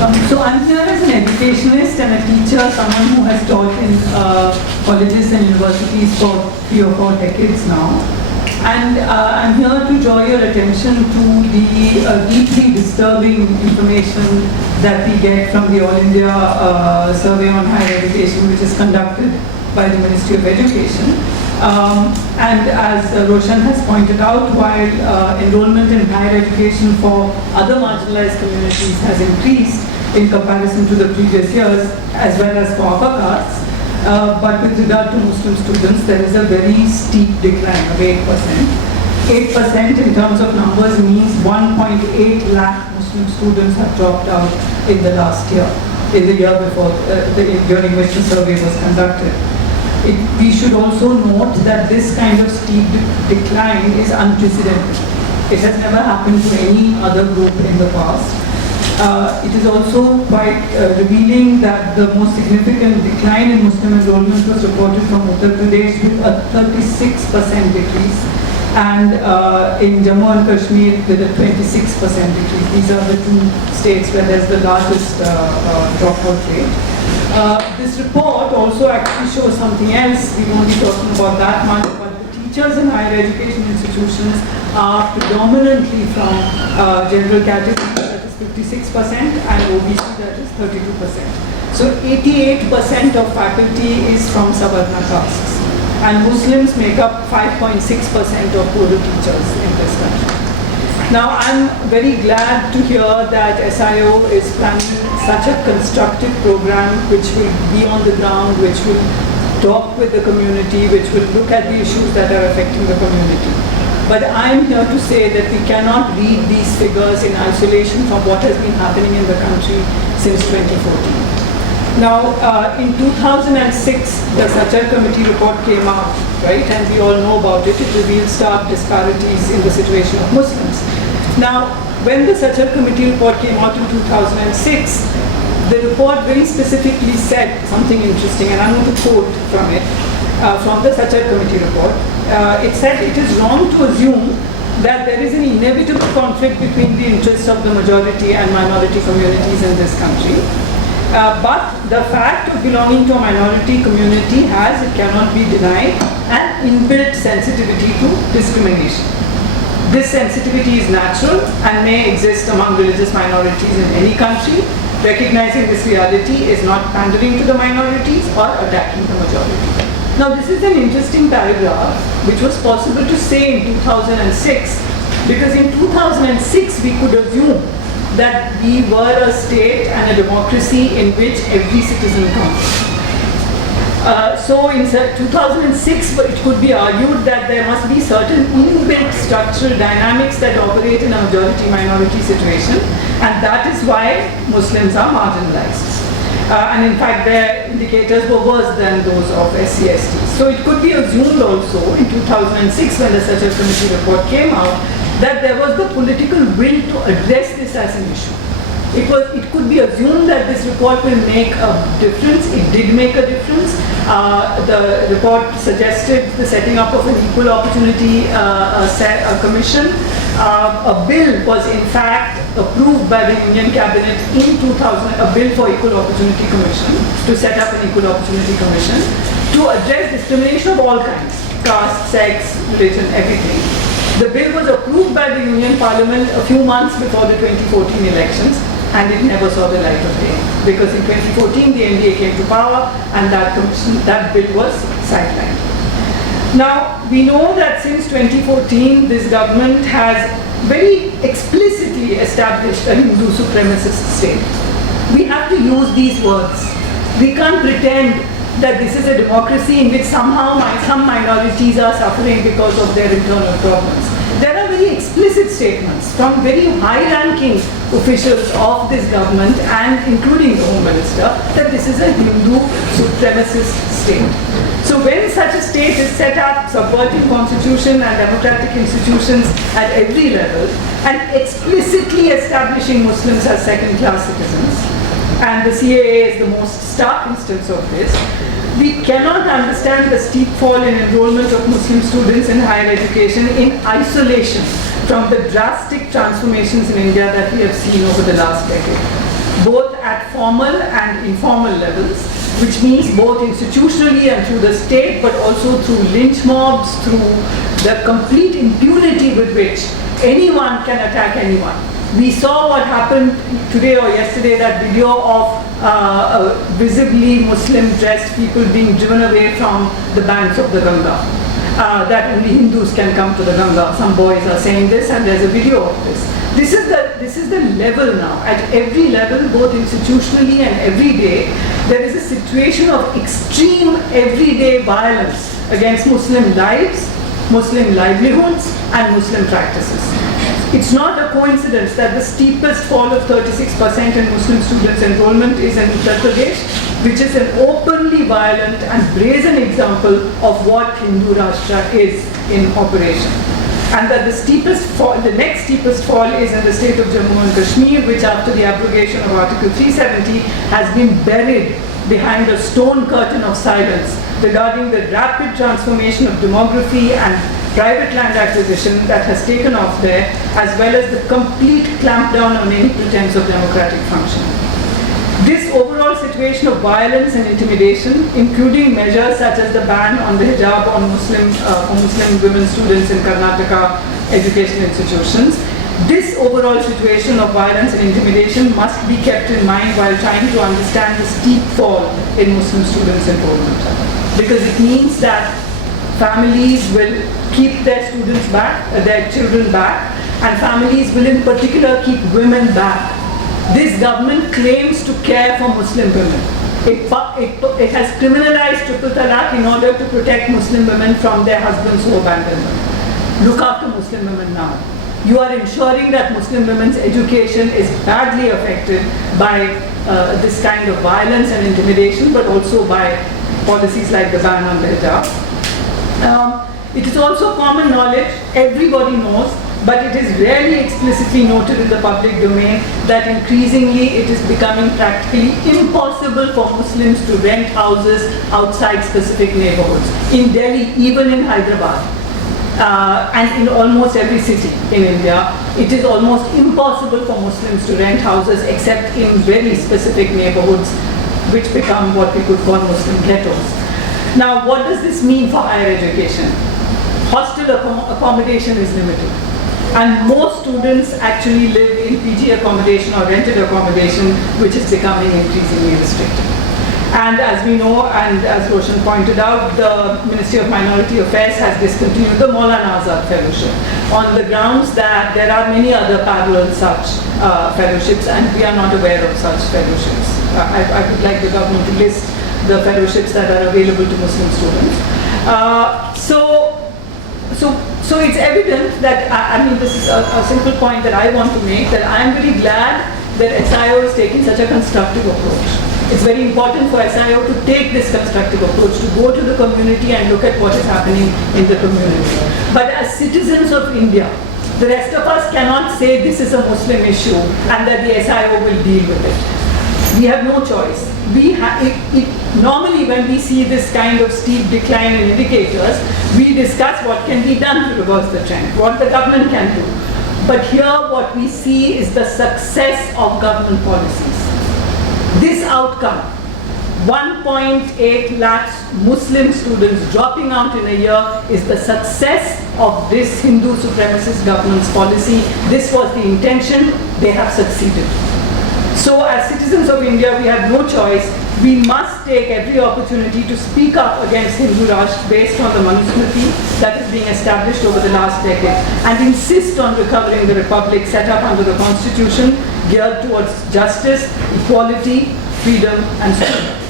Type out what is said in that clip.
So I'm here as an educationist and a teacher, someone who has taught in colleges and universities for 3 or 4 decades now. And I'm here to draw your attention to the deeply disturbing information that we get from the All India Survey on Higher Education, which is conducted by the Ministry of Education. And as Roshan has pointed out, while enrollment in higher education for other marginalized communities has increased in comparison to the previous years, as well as for upper castes, but with regard to Muslim students, there is a very steep decline of 8%. 8% in terms of numbers means 1.8 lakh Muslim students have dropped out in the last year, in the year before, during which the survey was conducted. We should also note that this kind of steep decline is unprecedented. It has never happened to any other group in the past. It is also quite revealing that the most significant decline in Muslim enrollment was reported from Uttar Pradesh with a 36% decrease, and in Jammu and Kashmir with a 26% decrease. These are the 2 states where there's the largest dropout rate. This report also actually shows something else. We won't be talking about that much, but the teachers in higher education institutions are predominantly from general categories, that is 56%, and OBC, that is 32%. So 88% of faculty is from Savarna castes, and Muslims make up 5.6% of poorer teachers in this country. Now, I'm very glad to hear that SIO is planning such a constructive program which will be on the ground, which will talk with the community, which will look at the issues that are affecting the community. But I'm here to say that we cannot read these figures in isolation from what has been happening in the country since 2014. Now, in 2006, the Sachar Committee report came out, right? And we all know about it. It revealed stark disparities in the situation of Muslims. Now, when the Sachar Committee report came out in 2006, the report very specifically said something interesting, and I'm going to quote from it, from the Sachar Committee report. It said it is wrong to assume that there is an inevitable conflict between the interests of the majority and minority communities in this country. But the fact of belonging to a minority community has, it cannot be denied, an inbuilt sensitivity to discrimination. This sensitivity is natural and may exist among religious minorities in any country. Recognizing this reality is not pandering to the minorities or attacking the majority. Now, this is an interesting paragraph which was possible to say in 2006, because in 2006 we could assume that we were a state and a democracy in which every citizen counts. So in 2006, it could be argued that there must be certain inbuilt structural dynamics that operate in a majority-minority situation, and that is why Muslims are marginalized. And in fact, their indicators were worse than those of SC/STs. So it could be assumed also in 2006, when the Sachar Committee report came out, that there was the political will to address this as an issue. It could be assumed that this report will make a difference. It did make a difference. The report suggested the setting up of an equal opportunity commission. A bill was in fact approved by the Union Cabinet in 2000, a bill for equal opportunity commission, to set up an equal opportunity commission to address discrimination of all kinds, caste, sex, religion, everything. The bill was approved by the Union Parliament a few months before the 2014 elections, and it never saw the light of day, because in 2014 the NDA came to power and that bill was sidelined. Now, we know that since 2014 this government has very explicitly established a Hindu supremacist state. We have to use these words. We can't pretend that this is a democracy in which somehow some minorities are suffering because of their internal problems. There are very explicit statements from very high-ranking officials of this government, and including the Home Minister, that this is a Hindu supremacist state. So when such a state is set up, subverting constitution and democratic institutions at every level, and explicitly establishing Muslims as second-class citizens, and the CAA is the most stark instance of this, we cannot understand the steep fall in enrollment of Muslim students in higher education in isolation from the drastic transformations in India that we have seen over the last decade. both at formal and informal levels, which means both institutionally and through the state, but also through lynch mobs, through the complete impunity with which anyone can attack anyone. We saw what happened today or yesterday, that video of visibly Muslim-dressed people being driven away from the banks of the Ganga. That only Hindus can come to the Ganga. Some boys are saying this, and there's a video of this. This is the level now. At every level, both institutionally and every day, there is a situation of extreme everyday violence against Muslim lives, Muslim livelihoods, and Muslim practices. It's not a coincidence that the steepest fall of 36% in Muslim students' enrollment is in Uttar Pradesh, which is an openly violent and brazen example of what Hindu Rashtra is in operation. And that the next steepest fall is in the state of Jammu and Kashmir, which after the abrogation of Article 370 has been buried behind a stone curtain of silence regarding the rapid transformation of demography and private land acquisition that has taken off there, as well as the complete clampdown on any pretense of democratic function. This overall situation of violence and intimidation, including measures such as the ban on the hijab on for Muslim women students in Karnataka educational institutions, this overall situation of violence and intimidation must be kept in mind while trying to understand the steep fall in Muslim students' enrollment. Because it means that families will keep their students back, their children back, and families will in particular keep women back. This government claims to care for Muslim women. It has criminalized triple talaq in order to protect Muslim women from their husbands who abandon them. Look after Muslim women now. You are ensuring that Muslim women's education is badly affected by this kind of violence and intimidation, but also by policies like the ban on the hijab. It is also common knowledge, everybody knows, but it is rarely explicitly noted in the public domain that increasingly it is becoming practically impossible for Muslims to rent houses outside specific neighborhoods. In Delhi, even in Hyderabad, and in almost every city in India, it is almost impossible for Muslims to rent houses except in very specific neighborhoods, which become what we could call Muslim ghettos. Now, what does this mean for higher education? Hostel accommodation is limited, and most students actually live in PG accommodation or rented accommodation, which is becoming increasingly restricted. And as we know, and as Roshan pointed out, the Ministry of Minority Affairs has discontinued the Maulana Azad Fellowship on the grounds that there are many other parallel such fellowships, and we are not aware of such fellowships. I would like the government to list the fellowships that are available to Muslim students. So it's evident that, I mean, this is a simple point that I want to make, that I am very glad that SIO is taking such a constructive approach. It's very important for SIO to take this constructive approach, to go to the community and look at what is happening in the community. But as citizens of India, the rest of us cannot say this is a Muslim issue and that the SIO will deal with it. We have no choice. Normally when we see this kind of steep decline in indicators, we discuss what can be done to reverse the trend, what the government can do. But here what we see is the success of government policies. This outcome, 1.8 lakhs Muslim students dropping out in a year, is the success of this Hindu supremacist government's policy. This was the intention, they have succeeded. So as citizens of India, we have no choice. We must take every opportunity to speak up against Hindu Rashtra based on the Manusmriti that is being established over the last decade, and insist on recovering the republic set up under the Constitution, geared towards justice, equality, freedom, and strength.